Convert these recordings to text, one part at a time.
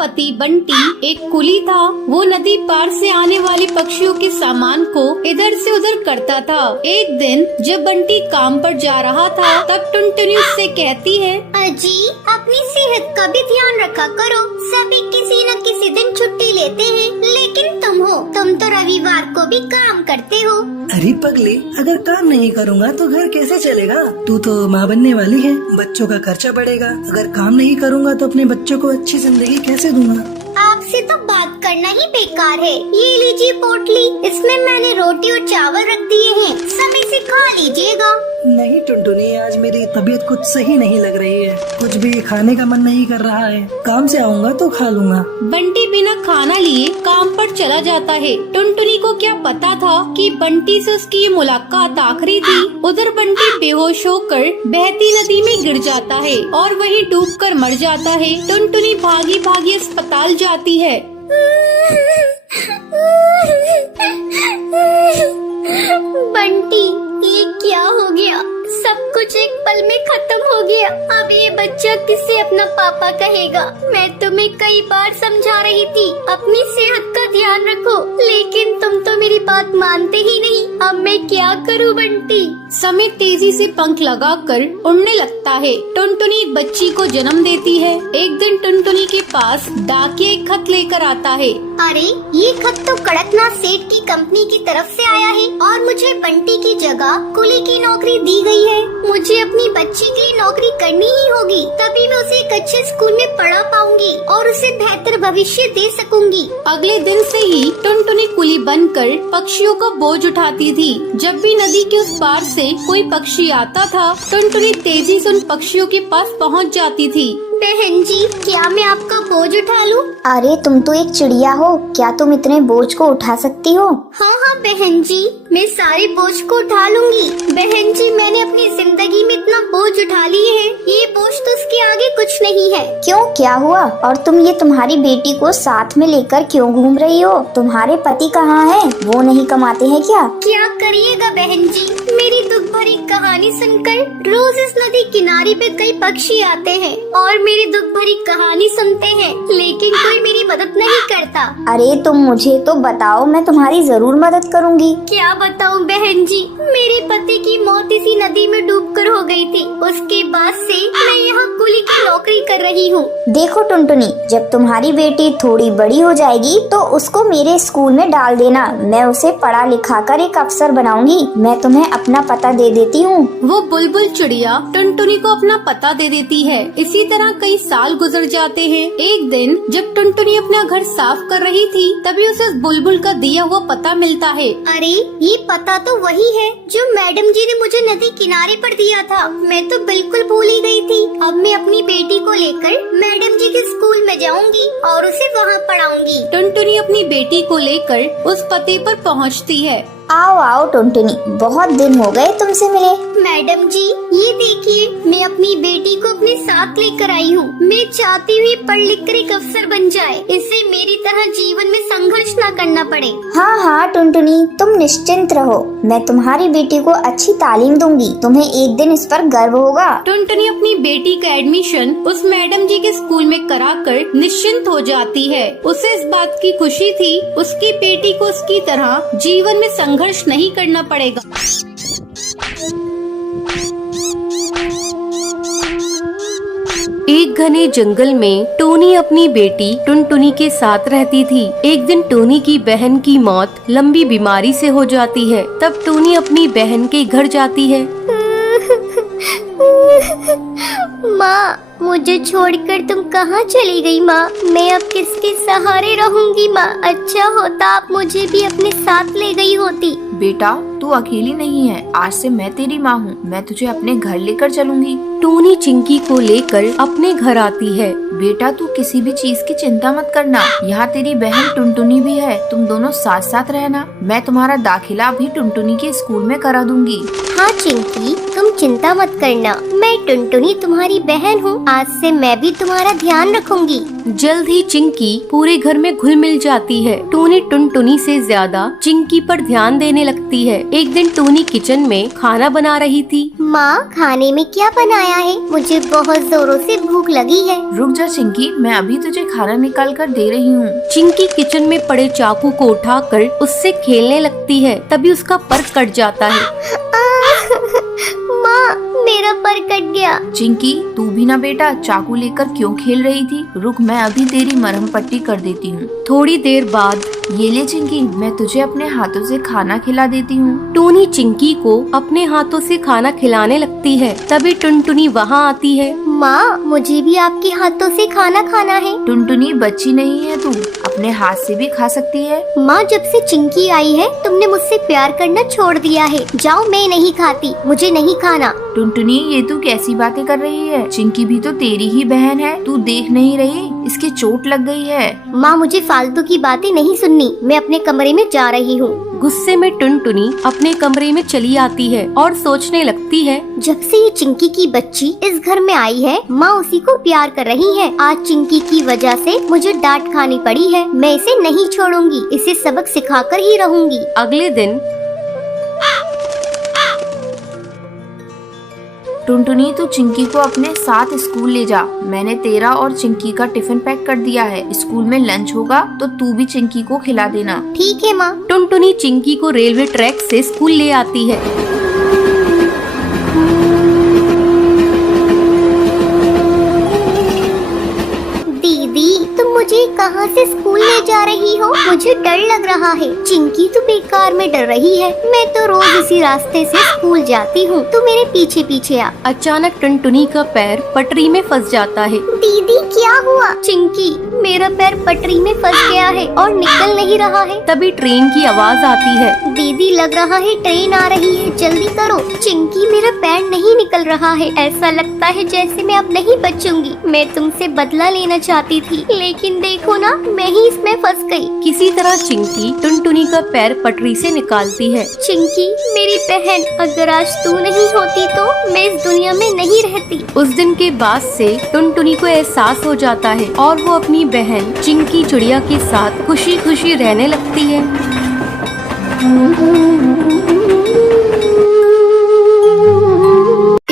पति बंटी एक कुली था। वो नदी पार से आने वाले पक्षियों के सामान को इधर से उधर करता था। एक दिन जब बंटी काम पर जा रहा था तब टुनटुनी उससे कहती है, अजी अपनी सेहत का भी ध्यान रखा करो। सभी किसी न किसी दिन छुट्टी लेते हैं, लेकिन तुम तो रविवार को भी काम करते हो। अरे पगली, अगर काम नहीं करूँगा तो घर कैसे चलेगा? तू तो माँ बनने वाली है, बच्चों का खर्चा बढ़ेगा। अगर काम नहीं करूँगा तो अपने बच्चों को अच्छी जिंदगी कैसे दूंगा? आपसे तो बात करना ही बेकार है। ये लीजिए पोटली, इसमें मैंने रोटी और चावल रख दिए हैं, समय से खा लीजिएगा। नहीं टुनटुनी, आज मेरी तबीयत कुछ सही नहीं लग रही है, कुछ भी खाने का मन नहीं कर रहा है। काम से आऊँगा तो खा लूँगा। बंटी बिना खाना लिए काम पर चला जाता है। टुनटुनी को क्या पता था कि बंटी से उसकी ये मुलाकात आखिरी थी। उधर बंटी बेहोश होकर बहती नदी में गिर जाता है और वहीं डूबकर मर जाता है। टुनटुनी भागी भागी अस्पताल जाती है। बंटी, ये क्या हो गया? सब कुछ एक पल में खत्म हो गया। अब ये बच्चा किसे अपना पापा कहेगा? मैं तुम्हें कई बार समझा रही थी अपनी सेहत का ध्यान रखो, लेकिन तुम तो मेरी बात मानते ही नहीं। अब मैं क्या करूं बंटी? समय तेजी से पंख लगाकर उड़ने लगता है। टुनटुनी एक बच्ची को जन्म देती है। एक दिन टुनटुनी के पास डाकिया एक खत लेकर आता है। अरे ये खत तो कड़कनाथ सेठ की कंपनी की तरफ से आया है और मुझे बंटी की जगह कुली की नौकरी दी गई है। मुझे अपनी बच्ची के लिए नौकरी करनी ही होगी, तभी मैं उसे एक अच्छे स्कूल में पढ़ा पाऊंगी और उसे बेहतर भविष्य दे सकूंगी। अगले दिन से ही टुनटुनी कुली बनकर पक्षियों का बोझ उठाती थी। जब भी नदी के उस पार से कोई पक्षी आता था, टुनटुनी तेजी से उन पक्षियों के पास पहुंच जाती थी। बहन जी, क्या मैं आपका बोझ उठा लूं? अरे तुम तो एक चिड़िया हो, क्या तुम इतने बोझ को उठा सकती हो? हाँ बहन जी, मैं सारे बोझ को उठा लूंगी। बहन जी, मैंने अपनी जिंदगी में इतना बोझ उठा लिए है, ये बोझ तो उसके आगे कुछ नहीं है। क्यों, क्या हुआ? और तुम ये तुम्हारी बेटी को साथ में लेकर क्यों घूम रही हो? तुम्हारे पति कहाँ हैं? वो नहीं कमाते हैं क्या? क्या करिएगा बहन जी, मेरी दुख भरी कहानी सुनकर रोज इस नदी किनारे पे कई पक्षी आते हैं और मेरी दुख भरी कहानी सुनते हैं, लेकिन कोई मेरी मदद नहीं करता। अरे तुम मुझे तो बताओ, मैं तुम्हारी जरूर मदद करूंगी। क्या बताऊं बहन जी, मेरे पति की मौत इसी नदी में डूबकर हो गई थी। उसके बाद से मैं यहाँ कुली की नौकरी कर रही हूँ। देखो टुनटुनी, जब तुम्हारी बेटी थोड़ी बड़ी हो जाएगी तो उसको मेरे स्कूल में डाल देना। मैं उसे पढ़ा लिखा कर एक अफसर बनाऊंगी। मैं तुम्हें अपना पता दे देती हूँ। वो बुलबुल चिड़िया टुनटुनी को अपना पता दे देती है। इसी तरह कई साल गुजर जाते हैं। एक दिन जब टुनटुनी अपना घर साफ कर रही थी, तभी उसे उस बुलबुल का दिया हुआ पता मिलता है। अरे ये पता तो वही है जो मैडम जी ने मुझे नदी किनारे पर दिया था। मैं तो बिल्कुल भूल ही गई थी। अब मैं अपनी बेटी को लेकर मैडम जी के स्कूल में जाऊंगी और उसे वहाँ पढ़ाऊंगी। टुनटुनी अपनी बेटी को लेकर उस पते पर पहुँचती है। आओ आओ टुनटुनी, बहुत दिन हो गए तुमसे मिले। मैडम जी, ये देखिए, मैं अपनी बेटी को अपने साथ लेकर आई हूँ। मैं चाहती हूँ पढ़ लिख कर एक अफसर बन जाए, इससे मेरी तरह जीवन में संघर्ष न करना पड़े। हाँ टुनटुनी, तुम निश्चिंत रहो, मैं तुम्हारी बेटी को अच्छी तालीम दूंगी। तुम्हें एक दिन इस पर गर्व होगा। टुनटुनी अपनी बेटी का एडमिशन उस मैडम जी के स्कूल में कराकर निश्चिंत हो जाती है। उसे इस बात की खुशी थी, उसकी बेटी को उसकी तरह जीवन में संघर्ष नहीं करना पड़ेगा। एक घने जंगल में टोनी अपनी बेटी टुनटुनी के साथ रहती थी। एक दिन टोनी की बहन की मौत लंबी बीमारी से हो जाती है। तब टोनी अपनी बहन के घर जाती है। माँ, मुझे छोड़कर तुम कहाँ चली गई माँ? मैं अब किसके सहारे रहूंगी माँ? अच्छा होता आप मुझे भी अपने साथ ले गई होती। बेटा, तू अकेली नहीं है, आज से मैं तेरी माँ हूँ। मैं तुझे अपने घर लेकर चलूंगी। टोनी चिंकी को लेकर अपने घर आती है। बेटा, तू किसी भी चीज की चिंता मत करना, यहाँ तेरी बहन टुनटुनी भी है, तुम दोनों साथ साथ रहना। मैं तुम्हारा दाखिला भी टुनटुनी के स्कूल में करा दूंगी। हाँ चिंकी, तुम चिंता मत करना, मैं टुनटुनी तुम्हारी बहन हूँ। आज से मैं भी तुम्हारा ध्यान रखूंगी। जल्द ही चिंकी पूरे घर में घुल मिल जाती है। टूनी टुनटुनी से ज्यादा चिंकी पर ध्यान देने लगती है। एक दिन टूनी किचन में खाना बना रही थी। माँ, खाने में क्या बनाया है? मुझे बहुत जोरों से भूख लगी है। रुक जा चिंकी, मैं अभी तुझे खाना निकाल कर दे रही हूँ। चिंकी किचन में पड़े चाकू को उठाकर उससे खेलने लगती है। तभी उसका पर कट जाता है। माँ, मेरा पर कट गया। चिंकी, तू भी ना बेटा चाकू लेकर क्यों खेल रही थी? रुक, मैं अभी तेरी मरहम पट्टी कर देती हूँ। थोड़ी देर बाद ये ले चिंकी, मैं तुझे अपने हाथों से खाना खिला देती हूँ। टूनी चिंकी को अपने हाथों से खाना खिलाने लगती है। तभी टुनटुनी वहाँ आती है। माँ, मुझे भी आपके हाथों से खाना खाना है। टुनटुनी, बच्ची नहीं है तू, अपने हाथ से भी खा सकती है। माँ, जब से चिंकी आई है तुमने मुझसे प्यार करना छोड़ दिया है। जाओ, मैं नहीं खाती, मुझे नहीं खाना। टुनटुनी, ये तू कैसी बातें कर रही है? चिंकी भी तो तेरी ही बहन है, तू देख नहीं रही इसके चोट लग गई है। माँ, मुझे फालतू की बातें नहीं सुननी, मैं अपने कमरे में जा रही हूँ। गुस्से में टुनटुनी अपने कमरे में चली आती है और सोचने लगती है, जब से ये चिंकी की बच्ची इस घर में आई है, माँ उसी को प्यार कर रही है। आज चिंकी की वजह से मुझे डांट खानी पड़ी है। मैं इसे नहीं छोड़ूंगी, इसे सबक सिखाकर ही रहूंगी। अगले दिन टुनटुनी, तू चिंकी को अपने साथ स्कूल ले जा। मैंने तेरा और चिंकी का टिफिन पैक कर दिया है। स्कूल में लंच होगा तो तू भी चिंकी को खिला देना। ठीक है माँ। टुनटुनी चिंकी को रेलवे ट्रैक से स्कूल ले आती है। दीदी, तुम मुझे कहाँ से स्कूल ले जा रही हो? मुझे डर लग रहा है। चिंकी तो बेकार में डर रही है। मैं तो रोज इसी रास्ते से स्कूल जाती हूँ। तू मेरे पीछे पीछे आ। अचानक टुनटुनी का पैर पटरी में फंस जाता है। दीदी, क्या हुआ? चिंकी, मेरा पैर पटरी में फंस गया है और निकल नहीं रहा है। तभी ट्रेन की आवाज आती है। दीदी, लग रहा है ट्रेन आ रही है, जल्दी करो। चिंकी, मेरा पैर नहीं निकल रहा है। ऐसा लगता है जैसे मैं अब नहीं बचूंगी। मैं तुमसे बदला लेना चाहती थी, लेकिन देखो ना, मैं ही इसमें फंस गई। किसी तरह चिंकी टुनटुनी का पैर पटरी से निकालती है। चिंकी, मेरी बहन, अगर आज तू नहीं होती तो मैं इस दुनिया में नहीं रहती। उस दिन के बाद से टुनटुनी को एहसास हो जाता है और वो अपनी बहन चिंकी चिड़िया के साथ खुशी खुशी रहने लगती है।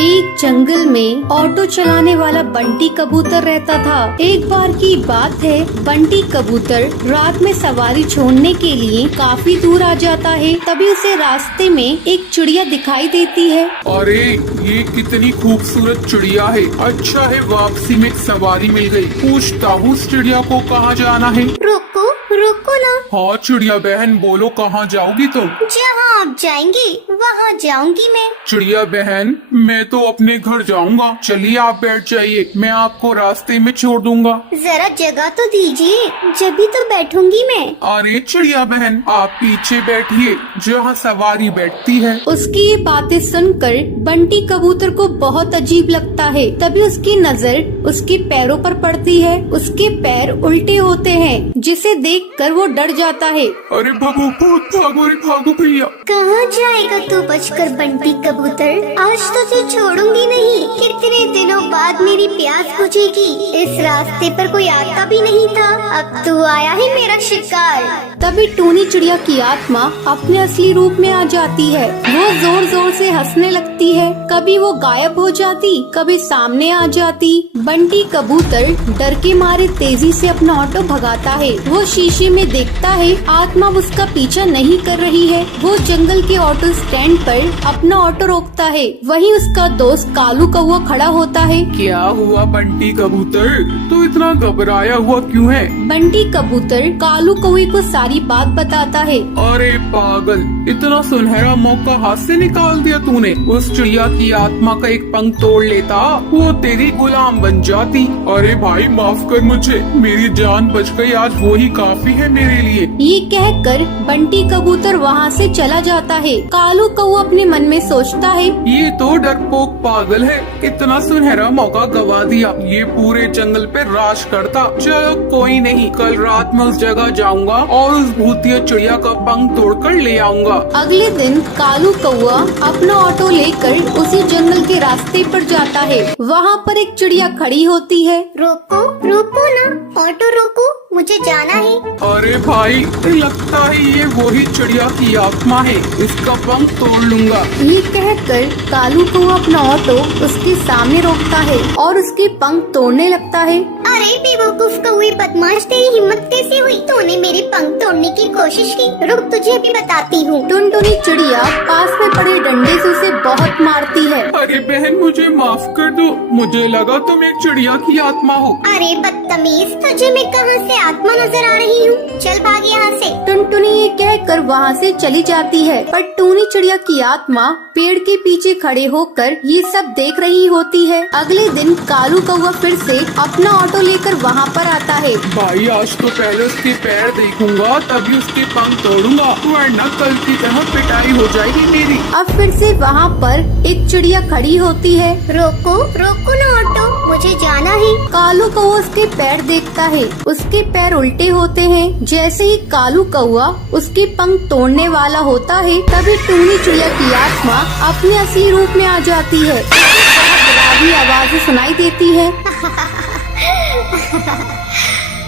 एक जंगल में ऑटो चलाने वाला बंटी कबूतर रहता था। एक बार की बात है, बंटी कबूतर रात में सवारी छोड़ने के लिए काफी दूर आ जाता है। तभी उसे रास्ते में एक चिड़िया दिखाई देती है। अरे, ये कितनी खूबसूरत चिड़िया है। अच्छा है, वापसी में सवारी मिल गई। पूछता हूँ उस चिड़िया को कहाँ जाना है। रुको रुको ना। हाँ चिड़िया बहन, बोलो कहाँ जाओगी तुम? जहाँ आप जाएंगे वहाँ जाऊंगी मैं। चिड़िया बहन, मैं तो अपने घर जाऊंगा। चलिए आप बैठ जाइए, मैं आपको रास्ते में छोड़ दूंगा। जरा जगह तो दीजिए, जब भी तो बैठूंगी मैं। अरे चिड़िया बहन, आप पीछे बैठिए जहाँ सवारी बैठती है। उसकी ये बातें सुनकर बंटी कबूतर को बहुत अजीब लगता है। तभी उसकी नजर उसके पैरों पर पड़ती है। उसके पैर उल्टे होते हैं, जिसे देखकर वो डर जाता है। अरे भागो भागो रे भागो भैया। कहाँ जाएगा तू बचकर बंटी कबूतर? आज तो तुझे छोड़ूंगी नहीं। कितने दिनों बाद मेरी प्यास बुझेगी। इस रास्ते पर कोई आता भी नहीं था, अब तू आया है मेरा शिकार। तभी टूनी चिड़िया की आत्मा अपने असली रूप में आ जाती है। वो जोर जोर से हंसने लगती है। कभी वो गायब हो जाती, कभी सामने आ जाती। बंटी कबूतर डर के मारे तेजी से अपना ऑटो भगाता है। वो शीशे में देखता है आत्मा उसका पीछा नहीं कर रही है। वो जंगल के ऑटो स्टैंड पर अपना ऑटो रोकता है। वहीं उसका दोस्त कालू कौवा खड़ा होता है। क्या हुआ बंटी कबूतर, तू इतना घबराया हुआ क्यों है? बंटी कबूतर कालू कौवे को सारी बात बताता है। अरे पागल, इतना सुनहरा मौका हाथ से निकाल दिया तूने। उस चिड़िया की आत्मा का एक पंख तोड़ लेता, वो तेरी गुलाम बन जाती। अरे भाई माफ कर मुझे, मेरी जान बच गई, आज वो ही काफी है मेरे लिए। ये कहकर बंटी कबूतर वहाँ से चला जाता जाता है। कालू कौवा अपने मन में सोचता है, ये तो डरपोक पागल है, इतना सुनहरा मौका गवा दिया। ये पूरे जंगल पे राज करता। चलो कोई नहीं, कल रात में उस जगह जाऊंगा और उस भूतिया चिड़िया का पंख तोड़कर ले आऊंगा। अगले दिन कालू कौवा अपना ऑटो लेकर उसी जंगल के रास्ते पर जाता है। वहाँ पर एक चिड़िया खड़ी होती है। रोको रोको ना, ऑटो रोको, मुझे जाना है। अरे भाई, लगता है ये वही चिड़िया की आत्मा है, इसका पंख तोड़ लूंगा। ये कहकर कालू कौवा अपना ऑटो उसके सामने रोकता है और उसके पंख तोड़ने लगता है। अरे बेवकूफ कौवे बदमाश, तेरी हिम्मत कैसे हुई? तूने मेरे पंख तोड़ने की कोशिश की। रुक, तुझे अभी बताती हूँ। टुनटुनी चिड़िया पास में पड़े डंडे से उसे बहुत मारती है। अरे बहन, मुझे माफ कर दो, मुझे लगा तुम एक चिड़िया की आत्मा हो। अरे बदतमीज, तुझे मैं कहाँ से आत्मा नजर आ रही हूँ? चल भाग यहाँ से। टुनटुनी ये कहकर वहाँ से चली जाती है, पर टूनी चिड़िया की आत्मा पेड़ के पीछे खड़े होकर ये सब देख रही होती है। अगले दिन कालू कौवा फिर से अपना ऑटो लेकर वहाँ पर आता है। भाई, आज तो पहले उसके पैर देखूंगा, तभी उसके पंख तोड़ूंगा, वरना कल की तरह पिटाई हो जाएगी मेरी। अब फिर से वहाँ पर एक चिड़िया खड़ी होती है। रोको रोको ना ऑटो, मुझे जाना है। कालू कौवा उसके पैर देखता है, उसके पैर उल्टे होते हैं। जैसे ही कालू कौवा उसके पंख तोड़ने वाला होता है, तभी टूनी चिड़िया की आत्मा अपने असली रूप में आ जाती है। बहुत डरावनी आवाज़ें सुनाई देती है।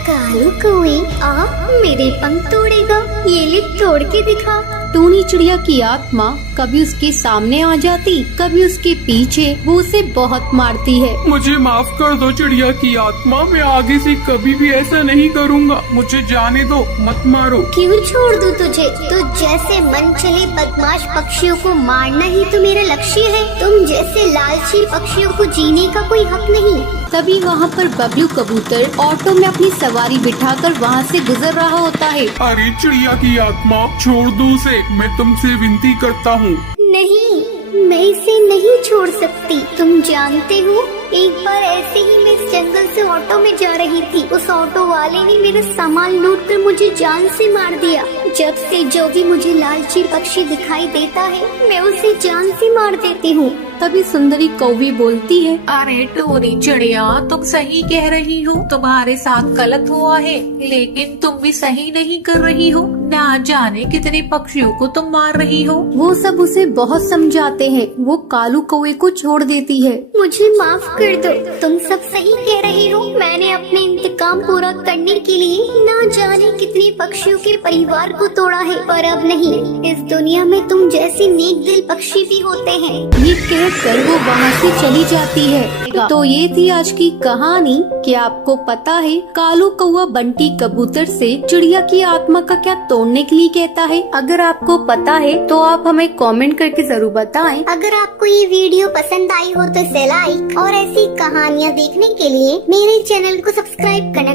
कालू कौवे, आ मेरे पंख तोड़ेगा? ये ले तोड़ के दिखा। टूनी चिड़िया की आत्मा कभी उसके सामने आ जाती, कभी उसके पीछे। वो उसे बहुत मारती है। मुझे माफ कर दो चिड़िया की आत्मा, मैं आगे से कभी भी ऐसा नहीं करूँगा। मुझे जाने दो, मत मारो। क्यों छोड़ दूं तुझे? तो जैसे मन चले बदमाश पक्षियों को मारना ही तो मेरा लक्ष्य है। तुम जैसे लालची पक्षियों को जीने का कोई हक नहीं। तभी वहाँ पर बबलू कबूतर ऑटो में अपनी सवारी बिठाकर वहाँ से गुजर रहा होता है। अरे चिड़िया की आत्मा, छोड़ दो उसे, मैं तुमसे विनती करता हूँ। नहीं, मैं इसे नहीं छोड़ सकती। तुम जानते हो, एक बार ऐसे ही मैं इस जंगल से ऑटो में जा रही थी। उस ऑटो वाले ने मेरा सामान लूट कर मुझे जान से मार दिया। जब से जो भी मुझे लालची पक्षी दिखाई देता है, मैं उसे जान से मार देती हूँ। तभी सुंदरी कौवी बोलती है, अरे टूनी चिड़िया, तुम सही कह रही हो, तुम्हारे साथ गलत हुआ है, लेकिन तुम भी सही नहीं कर रही हो। ना जाने कितने पक्षियों को तुम मार रही हो। वो सब उसे बहुत समझाते हैं। वो कालू कौवे को छोड़ देती है। मुझे माफ कर दो, तुम सब सही कह रहे हो। मैंने अपने इंतकाम पूरा करने के लिए ना जाने कितने पक्षियों के परिवार को तोड़ा है, पर अब नहीं। इस दुनिया में तुम जैसे नेक दिल पक्षी भी होते हैं। ये कहकर वो वहाँ से चली जाती है। तो ये थी आज की कहानी। क्या आपको पता है कालू कौवा बंटी कबूतर से चिड़िया की आत्मा का क्या तोड़ने के लिए कहता है? अगर आपको पता है तो आप हमें कमेंट करके जरूर बताएं। अगर आपको ये वीडियो पसंद आई हो तो इसे लाइक और ऐसी कहानियाँ देखने के लिए मेरे चैनल को सब्सक्राइब करना